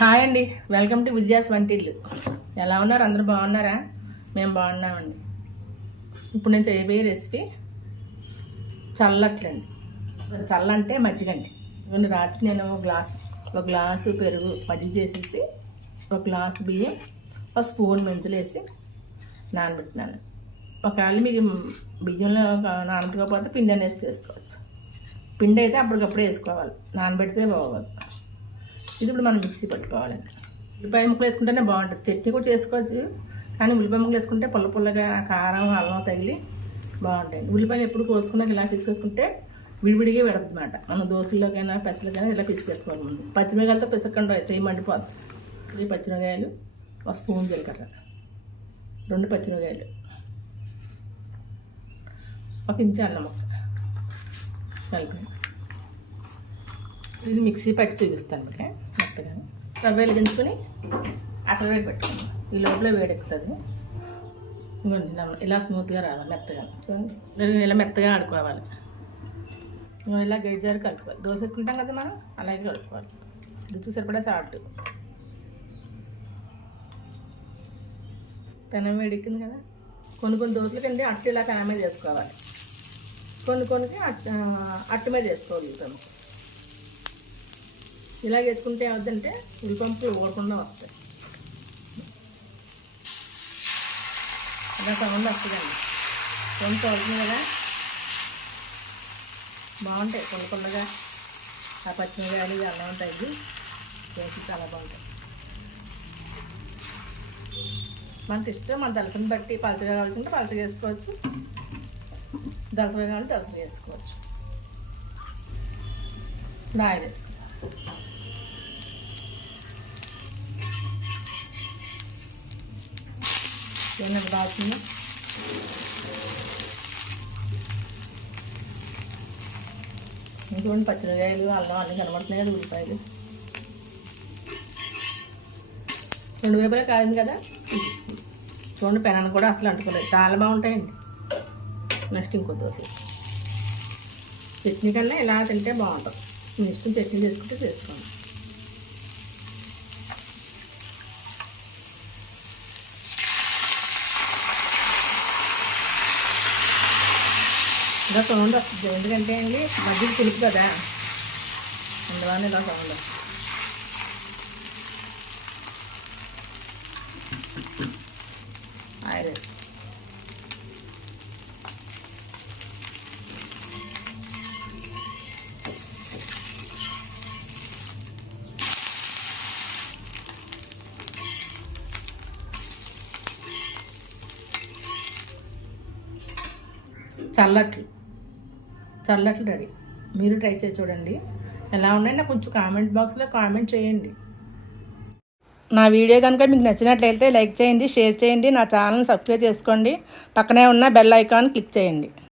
Hi అండి, welcome to Vijaya's వంటిల్లు. ఎలా ఉన్నారు? అందరూ బాగున్నారా? మేము బాగున్నామండి. ఇప్పుడు నేను చేయబోయే రెసిపీ చల్లట్లండి. చల్ల అంటే మజ్జిగండి. ఇవన్నీ రాత్రి నేను ఒక గ్లాసు పెరుగు మజ్జిగ చేసేసి, ఒక గ్లాసు బియ్యం, ఒక స్పూన్ మెంతులు వేసి నానబెట్టినాను. ఒకవేళ మీకు బియ్యంలో నానబెట్టుకోకపోతే పిండి అనేది చేసుకోవచ్చు. పిండి అయితే అప్పటికప్పుడే వేసుకోవాలి, నానబెడితే బాగోదు. ఇది ఇప్పుడు మనం మిక్సీ పట్టుకోవాలండి. ఉల్లిపాయ ముక్కలు వేసుకుంటేనే బాగుంటుంది. చట్నీ కూడా చేసుకోవచ్చు, కానీ ఉల్లిపాయ ముక్కలు వేసుకుంటే పుల్లగా కారం అల్లం తగిలి బాగుంటాయి. ఉల్లిపాయలు ఎప్పుడు కోసుకున్నాక ఇలా తీసుకొసుకుంటే విడివిడిగా పెడుతుందన్నమాట. మనం దోశల్లోకైనా పెసలకైనా ఇలా పిసికేసుకోవాలి. ముందు పచ్చిమిరకాయలతో పిసకుండా చేయి మండిపోతుంది. 3 పచ్చిమిరకాయలు, ఒక స్పూన్ జీలకర్ర, 2 పచ్చిమిరకాయలు, ఒక ఇంచు అల్లం ముక్క కలిపి ఇది మిక్సీ పట్టి చూపిస్తాను. మెత్తగా స్టవ్ వెలిగించుకొని అట్టవేడి పెట్టుకోండి. ఈ లోపల వేడెక్కుతుంది. ఇలా స్మూత్గా రావాలి, మెత్తగా చూడండి. ఇలా మెత్తగా ఆడుకోవాలి. ఇలా గడిజారు కలుపుకోవాలి. దోశ వేసుకుంటాం కదా మనం, అలాగే కలుపుకోవాలి. రుచి సరిపడా సాల్ట్. పెనం వేడెక్కింది కదా, కొన్ని దోశలకండి అట్టు ఇలా పెనం మీద చేసుకోవాలి. కొన్నికి అట్టు మీద చేసుకోవాలి. ఇలా వేసుకుంటే ఏమవుతుందంటే ఉల్లిపంపులు ఓడకుండా వస్తాయి. ఇలా సౌండ్ వస్తుందండి. కొంత అవుతుంది కదా, బాగుంటాయి. కొన్నగా ఆ పచ్చిమిరకాయలు అలా ఉంటాయి. వేసి చాలా బాగుంటాయి. మనకి ఇష్టం, మన దలసని బట్టి పలచగా కావాల్సింటే పలచగా వేసుకోవచ్చు, దలసగా కావాలి దలసగా వేసుకోవచ్చు. ఆయిల్ వేసుకోవాలి. ఎన్నది బాగుంది. ఇంకోండి పచ్చిమిరకాయలు అల్లం అన్నీ కనబడుతున్నాయి కదా, ఉల్లిపాయలు 2 వేపులా కాదు కదా. చూడండి, పెనాన్ని కూడా అసలు అంటుకోలేదు. చాలా బాగుంటాయండి. నెక్స్ట్ ఇంకో దోశ. చట్నీ కన్నా ఇలా తింటే బాగుంటుంది. మీ ఇష్టం, చట్నీ చేసుకుంటే చేసుకోండి. ఇలా సౌండ్ వస్తుంది, ఎందుకంటే అండి మజ్జిగ పులుపు కదా, అందువల్ల ఇలా సౌండ్ వస్తుంది. ఆయిల్ చల్లట్లు రెడీ. మీరు ట్రై చేసి చూడండి ఎలా ఉన్నాయి. నాకు కొంచెం కామెంట్ బాక్స్లో కామెంట్ చేయండి. నా వీడియో కనుక మీకు నచ్చినట్లయితే లైక్ చేయండి, షేర్ చేయండి, నా ఛానల్ని సబ్స్క్రైబ్ చేసుకోండి. పక్కనే ఉన్న బెల్ ఐకాన్ క్లిక్ చేయండి.